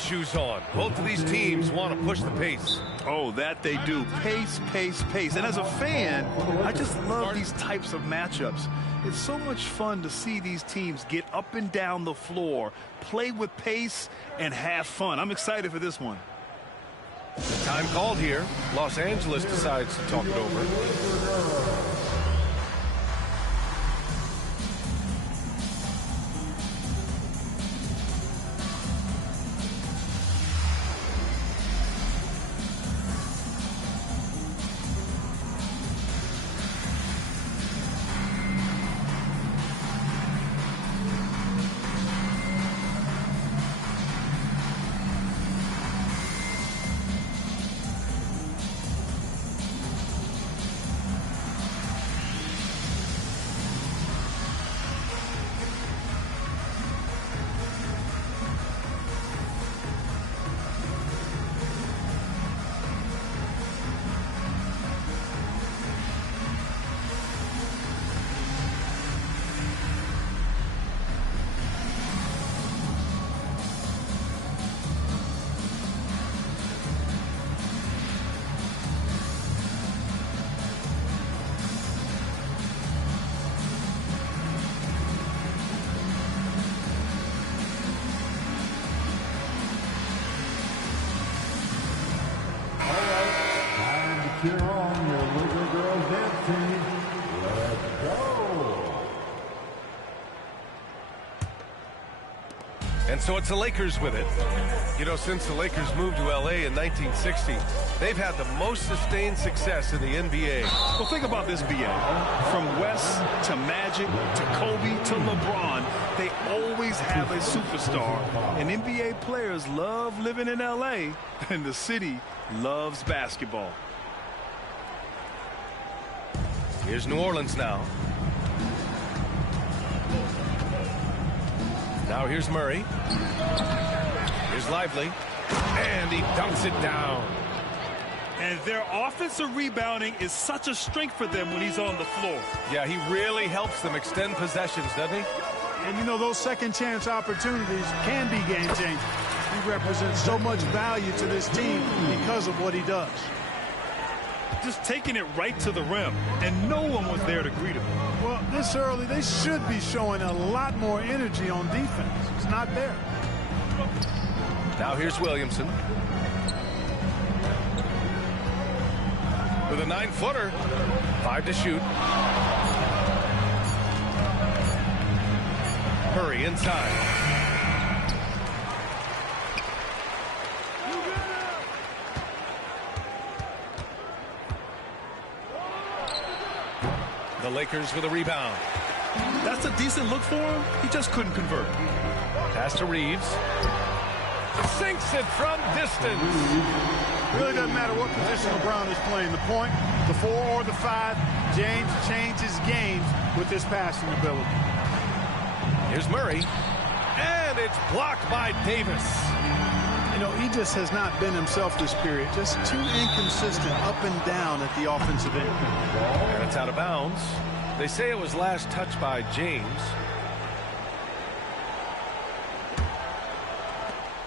shoes on. Both of these teams want to push the pace. Oh, that they do. Pace, pace, pace. And as a fan, I just love these types of matchups. It's so much fun to see these teams get up and down the floor, play with pace, and have fun. I'm excited for this one. Time called here. Los Angeles decides to talk it over. Cheer on your little girls dancing. Let's go. And so it's the Lakers with it. You know, since the Lakers moved to L.A. in 1960, they've had the most sustained success in the NBA. Well, think about this, B.A. From West to Magic to Kobe to LeBron, they always have a superstar. And NBA players love living in L.A., and the city loves basketball. Here's New Orleans now. Now here's Murray. Here's Lively. And he dunks it down. And their offensive rebounding is such a strength for them when he's on the floor. Yeah, he really helps them extend possessions, doesn't he? And you know, those second chance opportunities can be game changers. He represents so much value to this team because of what he does. Just taking it right to the rim, and no one was there to greet him. Well, this early, they should be showing a lot more energy on defense. It's not there. Now here's Williamson. With a 9-footer. 5 to shoot. Murray inside. The Lakers with a rebound. That's a decent look for him. He just couldn't convert. Pass to Reeves. Sinks it from distance. Really doesn't matter what position LeBron is playing. The point, the 4 or the 5, James changes games with his passing ability. Here's Murray. And it's blocked by Davis. You know, he just has not been himself this period. Just too inconsistent up and down at the offensive end. And it's out of bounds. They say it was last touched by James.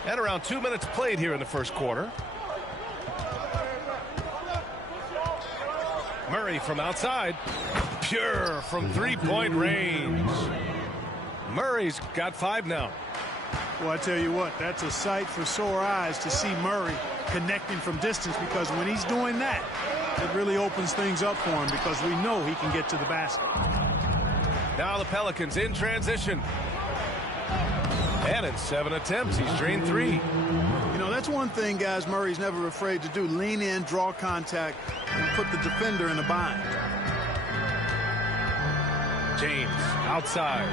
And around 2 minutes played here in the first quarter. Murray from outside. Pure from three-point range. Murray's got 5 now. Well, I tell you what, that's a sight for sore eyes to see Murray connecting from distance, because when he's doing that, it really opens things up for him, because we know he can get to the basket. Now the Pelicans in transition. And in 7 attempts, he's drained 3. You know, that's one thing, guys, Murray's never afraid to do. Lean in, draw contact, and put the defender in a bind. James outside.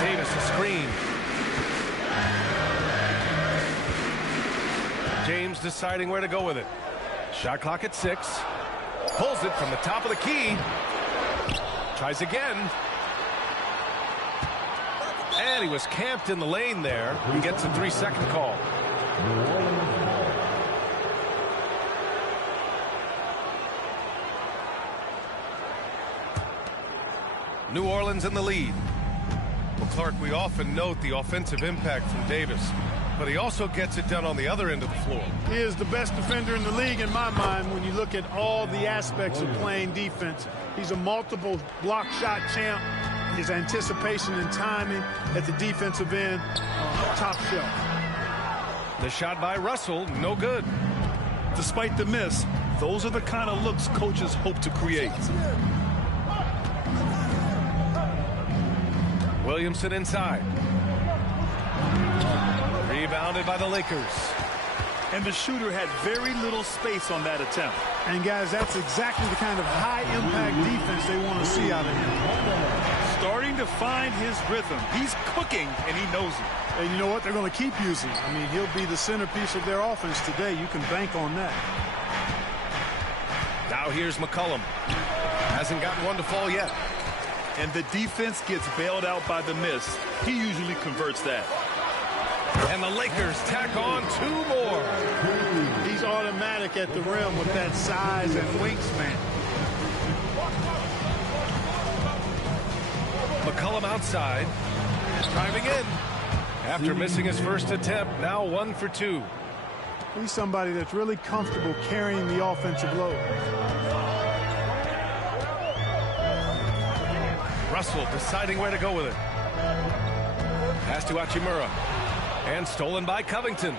Davis a screen. James deciding where to go with it. Shot clock at 6. Pulls it from the top of the key. Tries again. And he was camped in the lane there. He gets a 3-second call. New Orleans in the lead. Clark, we often note the offensive impact from Davis, but he also gets it done on the other end of the floor. He is the best defender in the league in my mind when you look at all the aspects of playing defense. He's a multiple block shot champ. His anticipation and timing at the defensive end, top shelf. The shot by Russell, no good. Despite the miss, those are the kind of looks coaches hope to create. Williamson inside. Rebounded by the Lakers. And the shooter had very little space on that attempt. And guys, that's exactly the kind of high-impact defense they want to see out of him. Starting to find his rhythm. He's cooking, and he knows it. And you know what? They're going to keep using. I mean, he'll be the centerpiece of their offense today. You can bank on that. Now here's McCollum. Hasn't gotten one to fall yet. And the defense gets bailed out by the miss. He usually converts that. And the Lakers tack on 2 more. He's automatic at the rim with that size and wingspan. McCollum outside. Driving in. After missing his first attempt, now 1 for 2. He's somebody that's really comfortable carrying the offensive load. Russell deciding where to go with it. Pass to Hachimura. And stolen by Covington.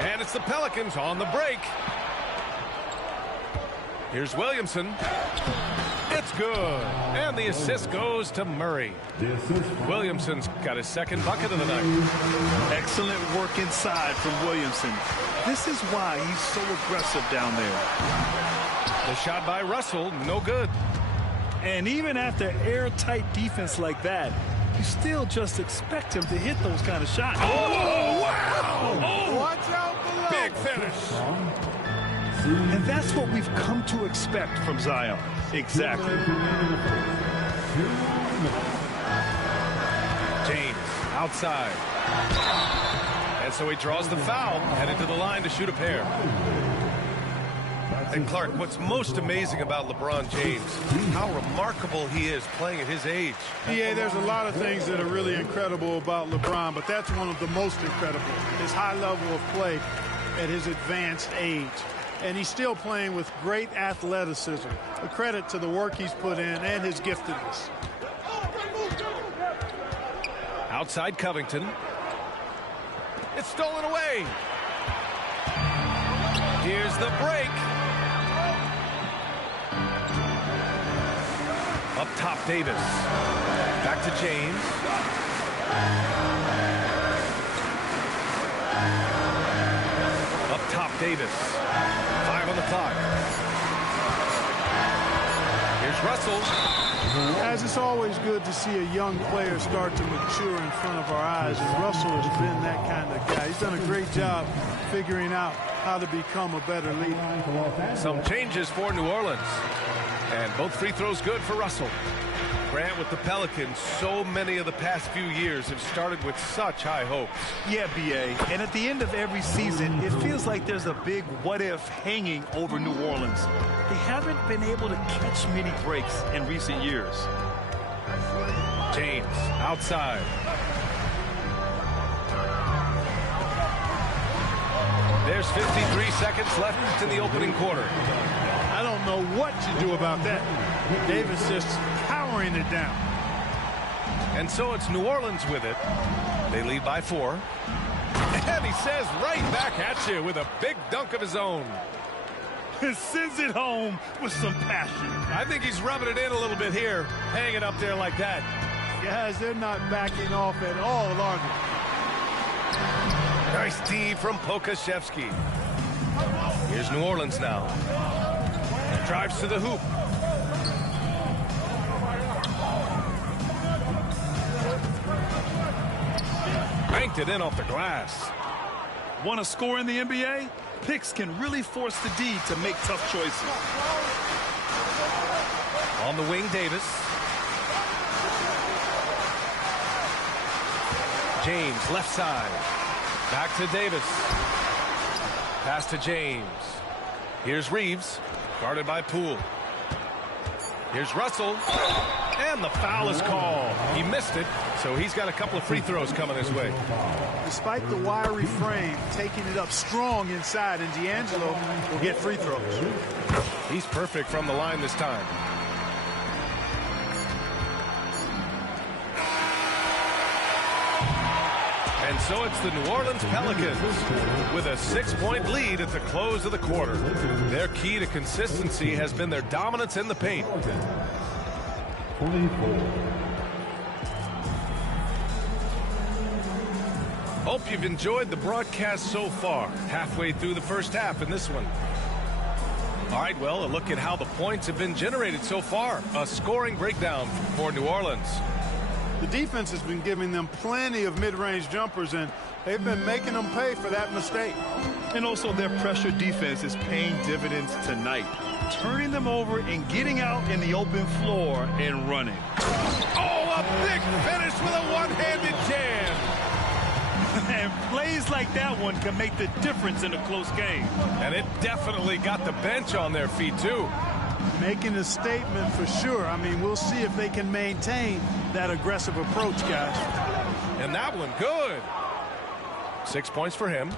And it's the Pelicans on the break. Here's Williamson. It's good. And the assist goes to Murray. Williamson's got his second bucket of the night. Excellent work inside from Williamson. This is why he's so aggressive down there. The shot by Russell, no good. And even after airtight defense like that, you still just expect him to hit those kind of shots. Oh, wow! Oh, watch out below. Big finish. And that's what we've come to expect from Zion. Exactly. James outside. And so he draws the foul, headed to the line to shoot a pair. And Clark, what's most amazing about LeBron James, how remarkable he is playing at his age. Yeah, there's a lot of things that are really incredible about LeBron, but that's one of the most incredible. His high level of play at his advanced age. And he's still playing with great athleticism. A credit to the work he's put in and his giftedness. Outside Covington. It's stolen away. Here's the break. Up top, Davis. Back to James. Up top, Davis. 5 on the clock. Here's Russell. As it's always good to see a young player start to mature in front of our eyes, and Russell has been that kind of guy. He's done a great job figuring out how to become a better leader. Some changes for New Orleans. And both free throws good for Russell. Grant, with the Pelicans, so many of the past few years have started with such high hopes. Yeah, B.A. And at the end of every season, it feels like there's a big what-if hanging over New Orleans. They haven't been able to catch many breaks in recent years. James outside. There's 53 seconds left in the opening quarter. I don't know what to do about that. Davis just powering it down. And so it's New Orleans with it. They lead by 4. And he says right back at you with a big dunk of his own. He sends it home with some passion. I think he's rubbing it in a little bit here, hanging up there like that. Guys, they're not backing off at all, are they? Nice D from Pokashevsky. Here's New Orleans now. Drives to the hoop. Banked it in off the glass. Want to score in the NBA? Picks can really force the D to make tough choices. On the wing, Davis. James, left side. Back to Davis. Pass to James. Here's Reeves, guarded by Poole. Here's Russell. And the foul is called. He missed it, so he's got a couple of free throws coming his way. Despite the wiry frame, taking it up strong inside, and D'Angelo will get free throws. He's perfect from the line this time. And so it's the New Orleans Pelicans with a 6-point lead at the close of the quarter. Their key to consistency has been their dominance in the paint. 24. Hope you've enjoyed the broadcast so far. Halfway through the first half in this one. All right, well, a look at how the points have been generated so far. A scoring breakdown for New Orleans. The defense has been giving them plenty of mid-range jumpers, and they've been making them pay for that mistake. And also their pressure defense is paying dividends tonight, turning them over and getting out in the open floor and running. Oh, a big finish with a one-handed jam. And plays like that one can make the difference in a close game. And it definitely got the bench on their feet, too. Making a statement for sure. I mean, we'll see if they can maintain that aggressive approach, guys. And that one, good. 6 points for him.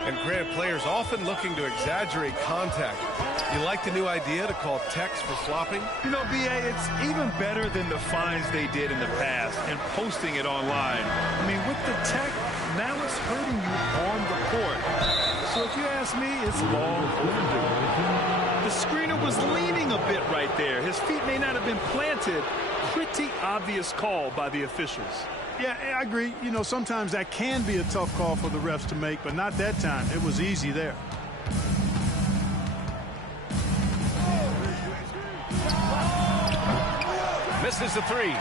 And Grant, players often looking to exaggerate contact. You like the new idea to call techs for flopping? You know, B.A., it's even better than the fines they did in the past and posting it online. I mean, with the tech, now it's hurting you on the court. So if you ask me, it's long overdue. The screener was leaning a bit right there. His feet may not have been planted. Pretty obvious call by the officials. Yeah, I agree. You know, sometimes that can be a tough call for the refs to make, but not that time. It was easy there. Misses the three.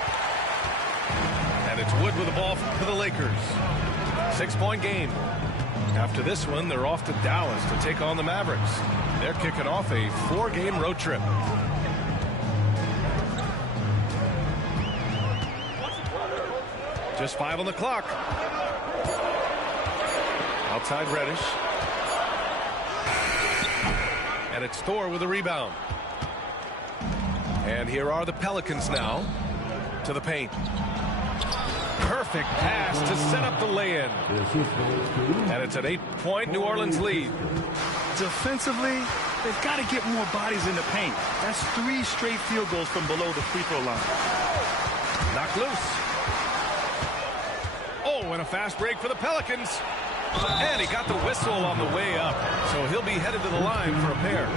And it's Wood with the ball for the Lakers. 6-point game. After this one, they're off to Dallas to take on the Mavericks. They're kicking off a 4-game road trip. Just 5 on the clock. Outside Reddish. And it's Thor with a rebound. And here are the Pelicans now to the paint. Perfect pass to set up the lay-in. And it's an 8-point New Orleans lead. Defensively, they've got to get more bodies in the paint. That's 3 straight field goals from below the free throw line. Knocked loose. Oh, and a fast break for the Pelicans. And he got the whistle on the way up. So he'll be headed to the line for a pair.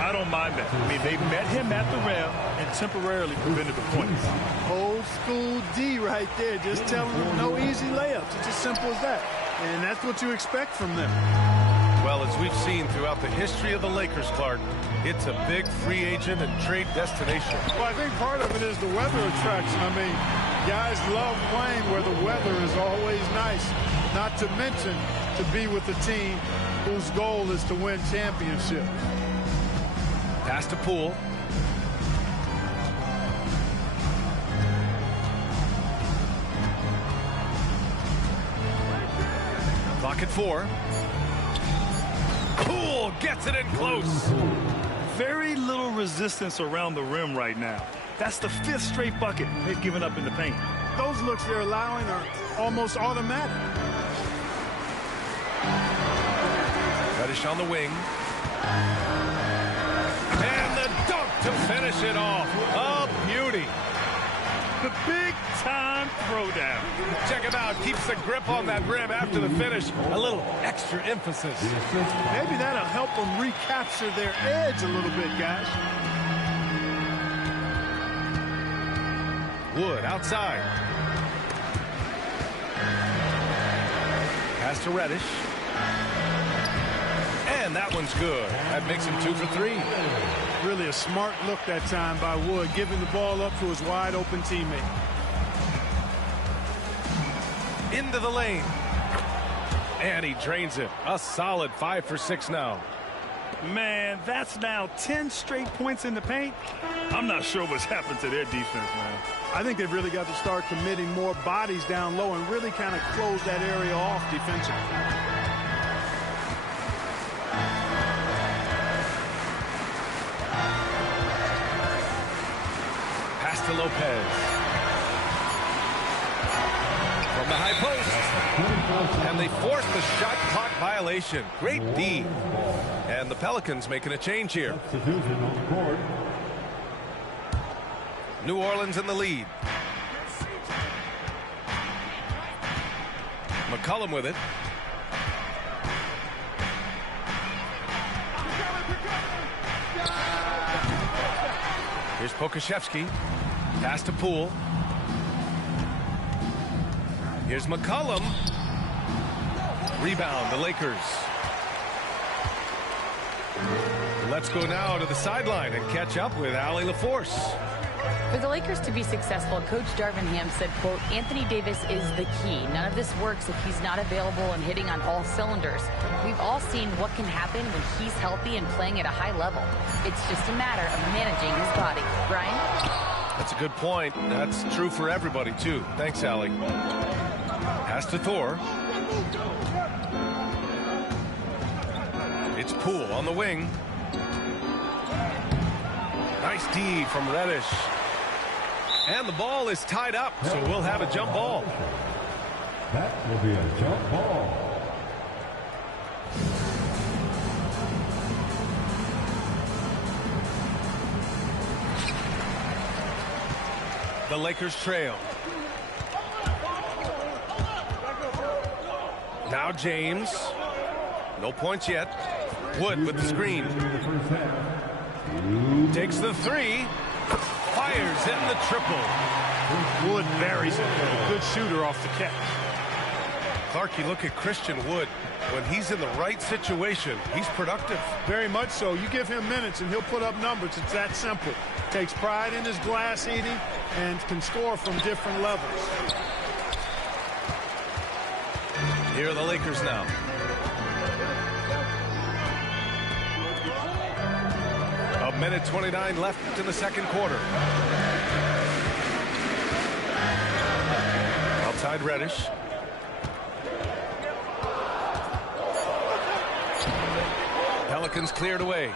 I don't mind that. I mean, they met him at the rim and temporarily prevented the points. Old school D right there. Just telling them no easy layups. It's as simple as that. And that's what you expect from them. Well, as we've seen throughout the history of the Lakers, Clark, it's a big free agent and trade destination. Well, I think part of it is the weather attraction. I mean, guys love playing where the weather is always nice. Not to mention to be with a team whose goal is to win championships. Pass to Poole. Clock at 4. Poole gets it in close. Very little resistance around the rim right now. That's the 5th straight bucket they've given up in the paint. Those looks they're allowing are almost automatic. Reddish on the wing. And the dunk to finish it off. A beauty. The big-time throwdown. Check him out. Keeps the grip on that rim after the finish. A little extra emphasis. Maybe that'll help them recapture their edge a little bit, guys. Wood outside. Pass to Reddish. And that one's good. That makes him 2 for 3. Really a smart look that time by Wood, giving the ball up to his wide open teammate. Into the lane. And he drains it. A solid 5 for 6 now. Man, that's now 10 straight points in the paint. I'm not sure what's happened to their defense, man. I think they've really got to start committing more bodies down low and really kind of close that area off defensively. Pass to Lopez. From the high post. And they force the shot clock violation. Great D. And the Pelicans making a change here. New Orleans in the lead. McCollum with it. Here's Pokusevski. Pass to Poole. Here's McCollum. Rebound, the Lakers. Let's go now to the sideline and catch up with Allie LaForce. For the Lakers to be successful, Coach Darvin Ham said, quote, Anthony Davis is the key. None of this works if he's not available and hitting on all cylinders. We've all seen what can happen when he's healthy and playing at a high level. It's just a matter of managing his body. Brian? That's a good point. That's true for everybody, too. Thanks, Allie. Pass to Thor. It's Poole on the wing. Nice D from Reddish. And the ball is tied up, so we'll have a jump ball. That will be a jump ball. The Lakers trail. Now James. No points yet. Wood with the screen. Takes the three. Fires in the triple. Wood buries it. A good shooter off the catch. Clark, you look at Christian Wood. When he's in the right situation, he's productive. Very much so. You give him minutes and he'll put up numbers. It's that simple. Takes pride in his glass eating and can score from different levels. Here are the Lakers now. A minute 29 left in the second quarter. Outside Reddish. Pelicans cleared away.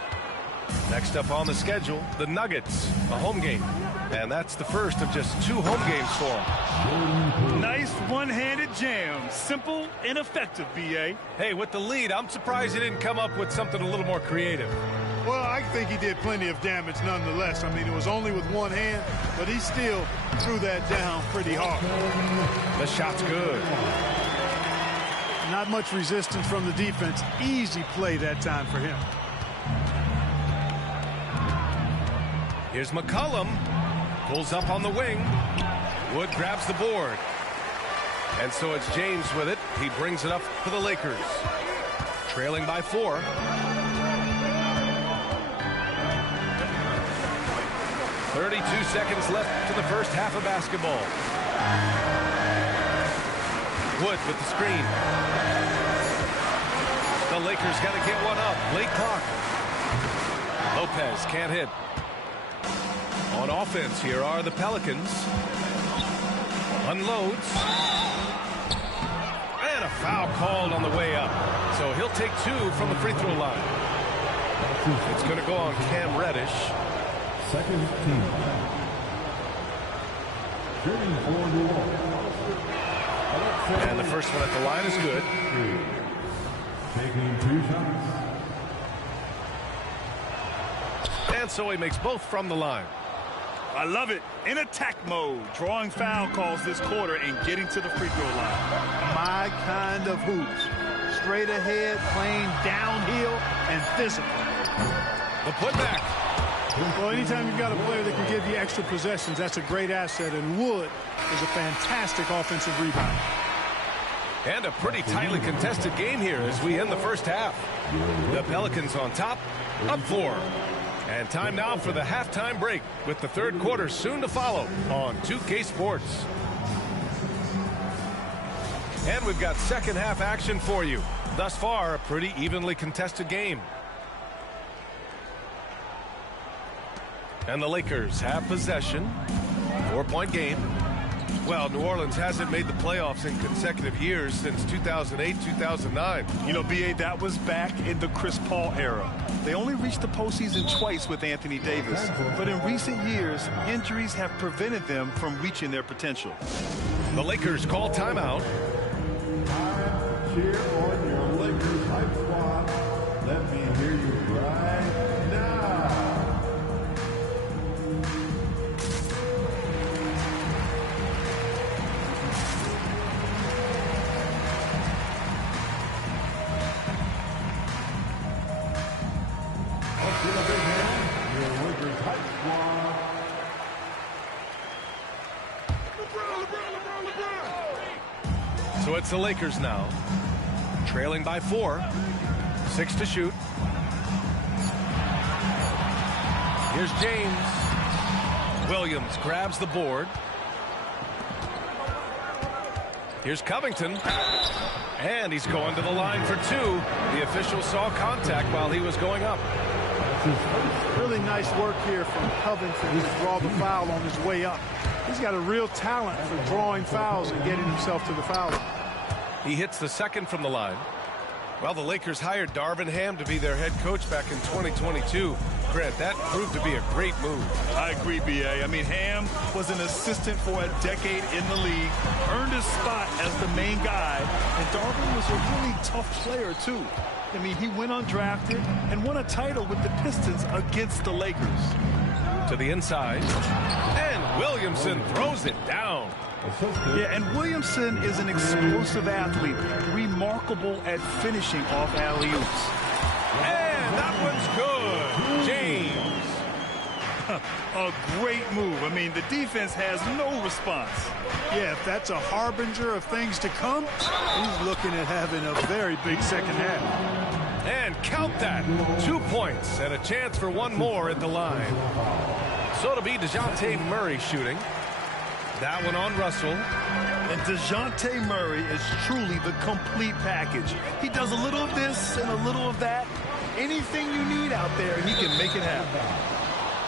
Next up on the schedule, the Nuggets, a home game. And that's the first of just 2 home games for them. Nice one-handed jam. Simple and effective, B.A. Hey, with the lead, I'm surprised he didn't come up with something a little more creative. Well, I think he did plenty of damage nonetheless. I mean, it was only with one hand, but he still threw that down pretty hard. The shot's good. Not much resistance from the defense. Easy play that time for him. Here's McCollum. Pulls up on the wing. Wood grabs the board. And so it's James with it. He brings it up for the Lakers. Trailing by 4. .32 seconds left to the first half of basketball. Wood with the screen. The Lakers got to get one up. Late clock. Lopez can't hit. On offense, here are the Pelicans. Unloads. And a foul called on the way up. So he'll take 2 from the free throw line. It's going to go on Cam Reddish. Second team. Shooting for New Orleans. And the first one at the line is good. Taking 2 shots. And so he makes both from the line. I love it. In attack mode, drawing foul calls this quarter and getting to the free throw line. My kind of hoops. Straight ahead, playing downhill, and physical. The putback. Well, anytime you've got a player that can give you extra possessions, that's a great asset, and Wood is a fantastic offensive rebounder. And a pretty tightly contested game here as we end the first half. The Pelicans on top, up 4. And time now for the halftime break with the third quarter soon to follow on 2K Sports. And we've got second half action for you. Thus far, a pretty evenly contested game. And the Lakers have possession. 4-point game. Well, New Orleans hasn't made the playoffs in consecutive years since 2008, 2009. You know, B.A., that was back in the Chris Paul era. They only reached the postseason twice with Anthony Davis. But in recent years, injuries have prevented them from reaching their potential. The Lakers call timeout. Cheer on your Lakers hype squad. Let me hear you right now. Let's give a big hand. Your Lakers hype squad. So it's the Lakers now, trailing by 4, 6 to shoot. Here's James. Williams grabs the board. Here's Covington. And he's going to the line for 2. The official saw contact while he was going up. Really nice work here from Covington to draw the foul on his way up. He's got a real talent for drawing fouls and getting himself to the foul line. He hits the second from the line. Well, the Lakers hired Darvin Ham to be their head coach back in 2022. Grant, that proved to be a great move. I agree, B.A. I mean, Ham was an assistant for a decade in the league, earned his spot as the main guy, and Darvin was a really tough player, too. I mean, he went undrafted and won a title with the Pistons against the Lakers. To the inside, and Williamson throws it down. Yeah, and Williamson is an explosive athlete, remarkable at finishing off alley-oops. And that one's good. James. A great move. I mean, the defense has no response. Yeah, if that's a harbinger of things to come, he's looking at having a very big second half. And count that. 2 points and a chance for one more at the line. So it'll be DeJounte Murray shooting. That one on Russell. And DeJounte Murray is truly the complete package. He does a little of this and a little of that. Anything you need out there, he can make it happen.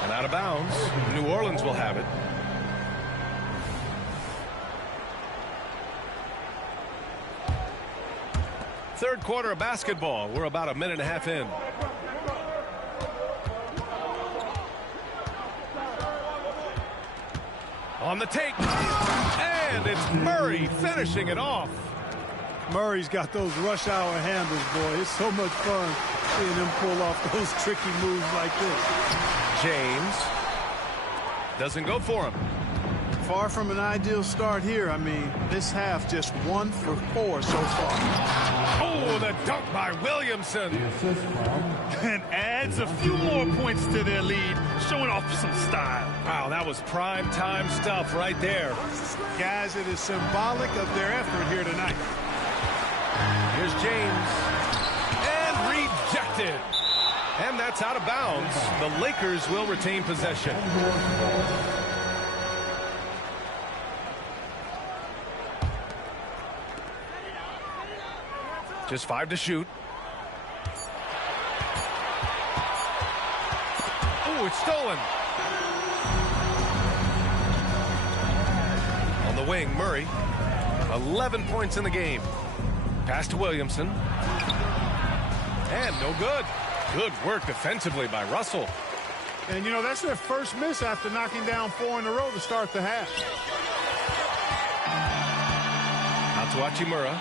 And out of bounds, New Orleans will have it. Third quarter of basketball. We're about a minute and a half in. On the take, and it's Murray finishing it off. Murray's got those rush hour handles, boy. It's so much fun seeing him pull off those tricky moves like this. James doesn't go for him. Far from an ideal start here. I mean, this half just 1 for 4 so far. Oh, the dunk by Williamson. And adds a few more points to their lead, showing off some style. Wow, that was prime time stuff right there. Guys, it is symbolic of their effort here tonight. Here's James. And rejected. And that's out of bounds. The Lakers will retain possession. Just 5 to shoot. Oh, it's stolen. On the wing, Murray. 11 points in the game. Pass to Williamson. And no good. Good work defensively by Russell. And, you know, that's their first miss after knocking down 4 in a row to start the half. Out to Hachimura.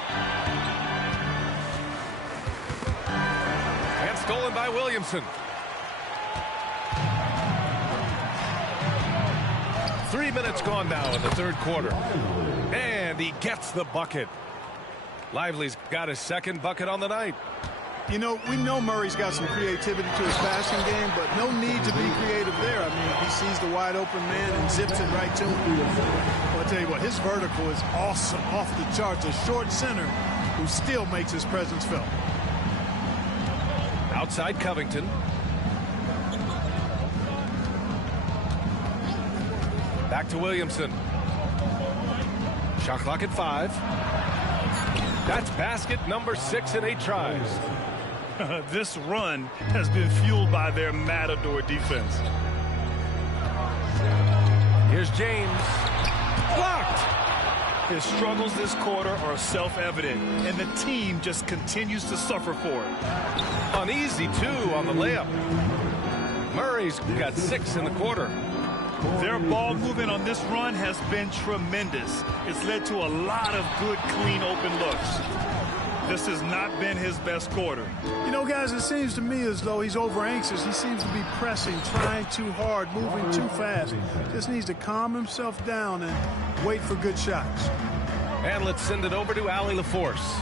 And stolen by Williamson. 3 minutes gone now in the third quarter. And he gets the bucket. Lively's got his second bucket on the night. You know, we know Murray's got some creativity to his passing game, but no need to be creative there. I mean, he sees the wide open man and zips it right to him. Well, I'll tell you what, his vertical is awesome, off the charts. A short center who still makes his presence felt. Outside Covington. Back to Williamson. Shot clock at 5. That's basket number 6 in 8 tries. This run has been fueled by their matador defense. Here's James. Blocked. His struggles this quarter are self-evident, and the team just continues to suffer for it. Uneasy, too, on the layup. Murray's got 6 in the quarter. Their ball movement on this run has been tremendous. It's led to a lot of good, clean, open looks. This has not been his best quarter. You know, guys, it seems to me as though he's over-anxious. He seems to be pressing, trying too hard, moving too fast. Just needs to calm himself down and wait for good shots. And let's send it over to Allie LaForce.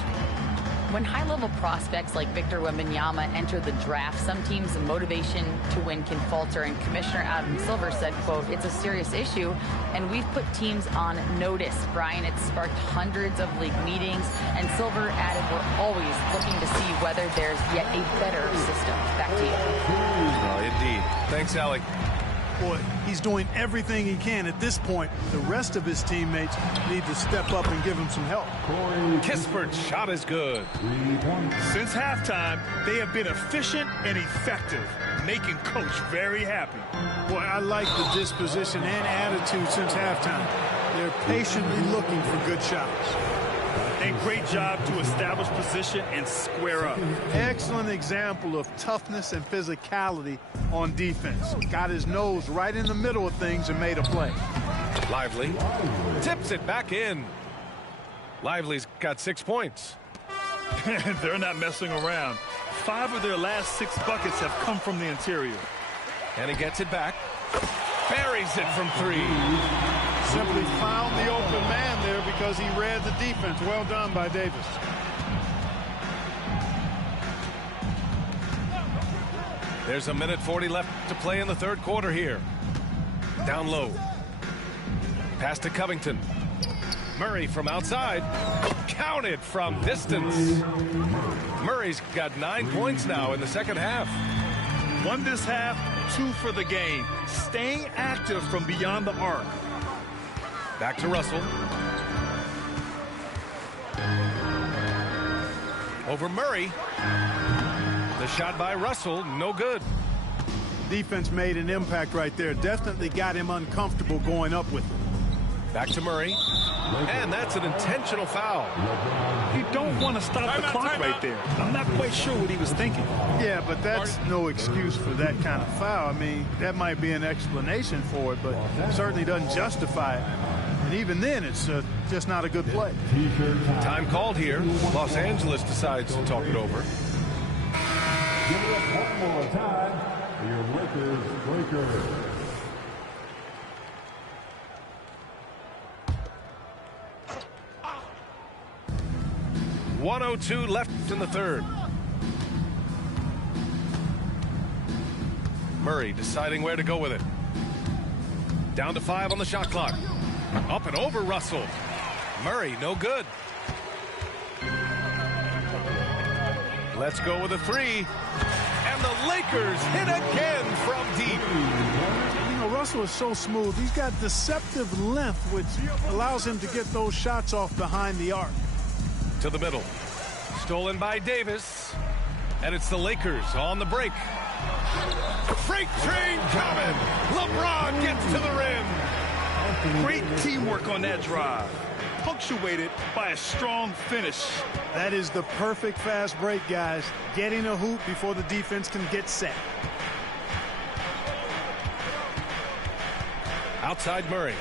When high-level prospects like Victor Wembanyama enter the draft, some teams' motivation to win can falter, and Commissioner Adam Silver said, quote, "It's a serious issue, and we've put teams on notice." Brian, it's sparked hundreds of league meetings, and Silver added, "We're always looking to see whether there's yet a better system." Back to you. Oh, indeed. Thanks, Allie. Boy, he's doing everything he can at this point. The rest of his teammates need to step up and give him some help. Kispert's shot is good. Since halftime, they have been efficient and effective, making Coach very happy. Boy, I like the disposition and attitude since halftime. They're patiently looking for good shots. A great job to establish position and square up. Excellent example of toughness and physicality on defense. Got his nose right in the middle of things and made a play. Lively tips it back in. Lively's got 6 points. They're not messing around. 5 of their last 6 buckets have come from the interior. And he gets it back. Buries it from 3. Simply found the open man there because he read the defense. Well done by Davis. There's 1:40 left to play in the third quarter here. Down low. Pass to Covington. Murray from outside. Counted from distance. Murray's got 9 points now in the second half. Won this half, 2 for the game. Staying active from beyond the arc. Back to Russell. Over Murray. The shot by Russell, no good. Defense made an impact right there. Definitely got him uncomfortable going up with it. Back to Murray. And that's an intentional foul. You don't want to stop the clock right there. I'm not quite sure what he was thinking. Yeah, but that's no excuse for that kind of foul. I mean, that might be an explanation for it, but certainly doesn't justify it. And even then, it's just not a good play. Time called here. Los Angeles decides to talk it over. Give it up one more time for your Lakers. 1:02 left in the third. Murray deciding where to go with it. Down to 5 on the shot clock. Up and over Russell. Murray, no good. Let's go with a 3. And the Lakers hit again from deep. You know, Russell is so smooth. He's got deceptive length, which allows him to get those shots off behind the arc. To the middle. Stolen by Davis. And it's the Lakers on the break. Freight train coming. LeBron gets to the rim. Great teamwork on that drive. Punctuated by a strong finish. That is the perfect fast break, guys. Getting a hoop before the defense can get set. Outside Murray.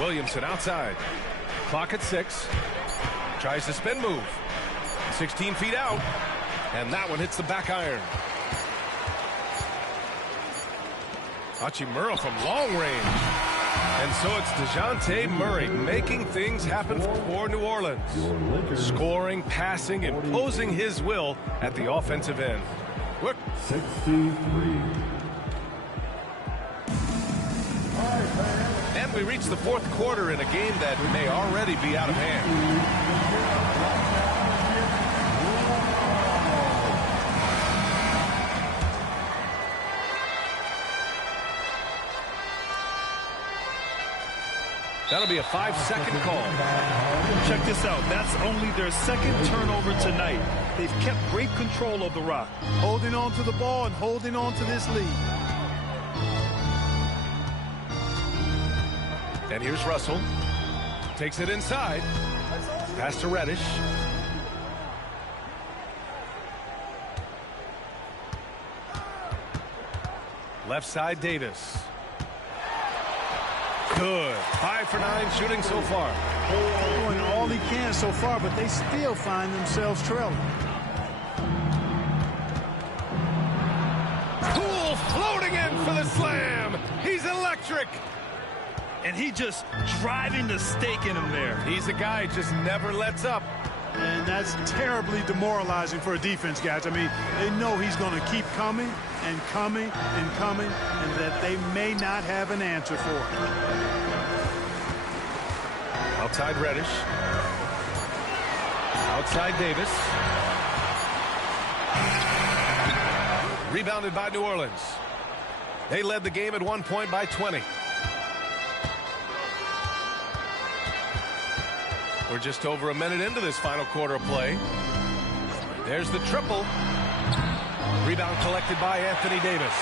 Williamson outside. Clock at 6. Tries the spin move. 16 feet out. And that one hits the back iron. Hachimura from long range. And so it's DeJounte Murray making things happen for New Orleans. Scoring, passing, imposing his will at the offensive end. Look. 63. And we reach the fourth quarter in a game that may already be out of hand. That'll be a 5-second call. Check this out. That's only their second turnover tonight. They've kept great control of the rock. Holding on to the ball and holding on to this lead. And here's Russell. Takes it inside. Pass to Reddish. Left side, Davis. Good. 5 for 9 shooting so far. Doing all he can so far, but they still find themselves trailing. Poole floating in for the slam. He's electric. And he just driving the stake in him there. He's a guy who just never lets up. And that's terribly demoralizing for a defense, guys. I mean, they know he's going to keep coming and coming and coming, and that they may not have an answer for it. Outside Reddish. Outside Davis. Rebounded by New Orleans. They led the game at 1 point by 20. We're just over a minute into this final quarter of play. There's the triple. Rebound collected by Anthony Davis.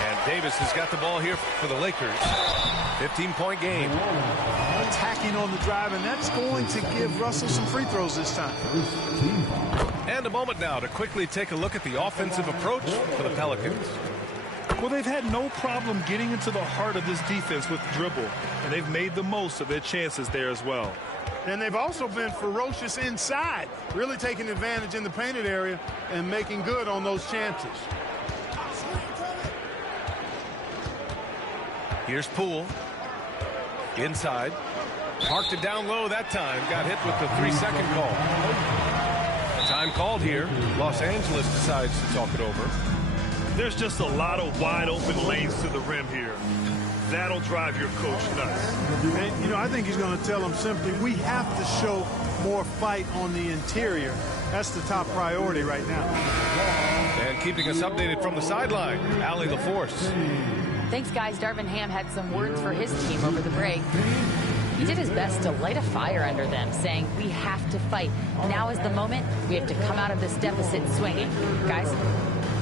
And Davis has got the ball here for the Lakers. 15-point game. Attacking on the drive, and that's going to give Russell some free throws this time. And a moment now to quickly take a look at the offensive approach for the Pelicans. Well, they've had no problem getting into the heart of this defense with dribble, and they've made the most of their chances there as well. And they've also been ferocious inside, really taking advantage in the painted area and making good on those chances. Here's Poole. Inside. Parked it down low that time. Got hit with the 3-second call. Time called here. Los Angeles decides to talk it over. There's just a lot of wide open lanes to the rim here. That'll drive your coach nuts. And, you know, I think he's going to tell them simply, we have to show more fight on the interior. That's the top priority right now. And keeping us updated from the sideline, Allie LaForce. Thanks, guys. Darvin Ham had some words for his team over the break. He did his best to light a fire under them, saying, we have to fight. Now is the moment. We have to come out of this deficit swinging. Guys?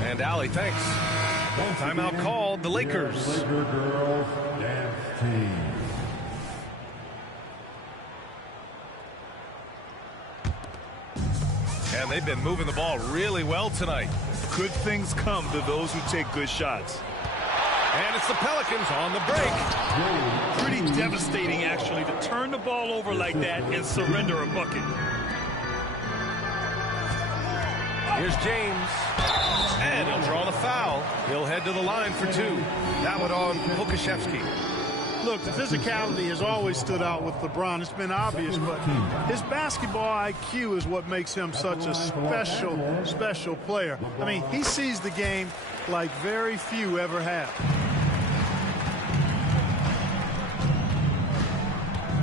And Allie, thanks. Timeout called, the Lakers. Laker girls dance team. And they've been moving the ball really well tonight. Good things come to those who take good shots. And it's the Pelicans on the break. Pretty devastating, actually, to turn the ball over like that and surrender a bucket. Here's James. And he'll draw the foul. He'll head to the line for 2. That one on Pokashevsky. Look, the physicality has always stood out with LeBron. It's been obvious, but his basketball IQ is what makes him such a special player. I mean, he sees the game like very few ever have.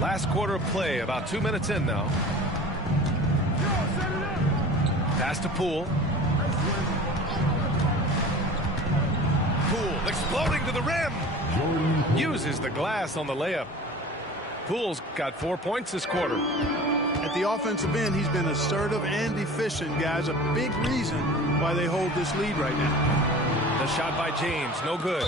Last quarter of play, about 2 minutes in now. Pass to Poole. Poole exploding to the rim. Uses the glass on the layup. Poole's got 4 points this quarter. At the offensive end, he's been assertive and efficient, guys. A big reason why they hold this lead right now. The shot by James, no good.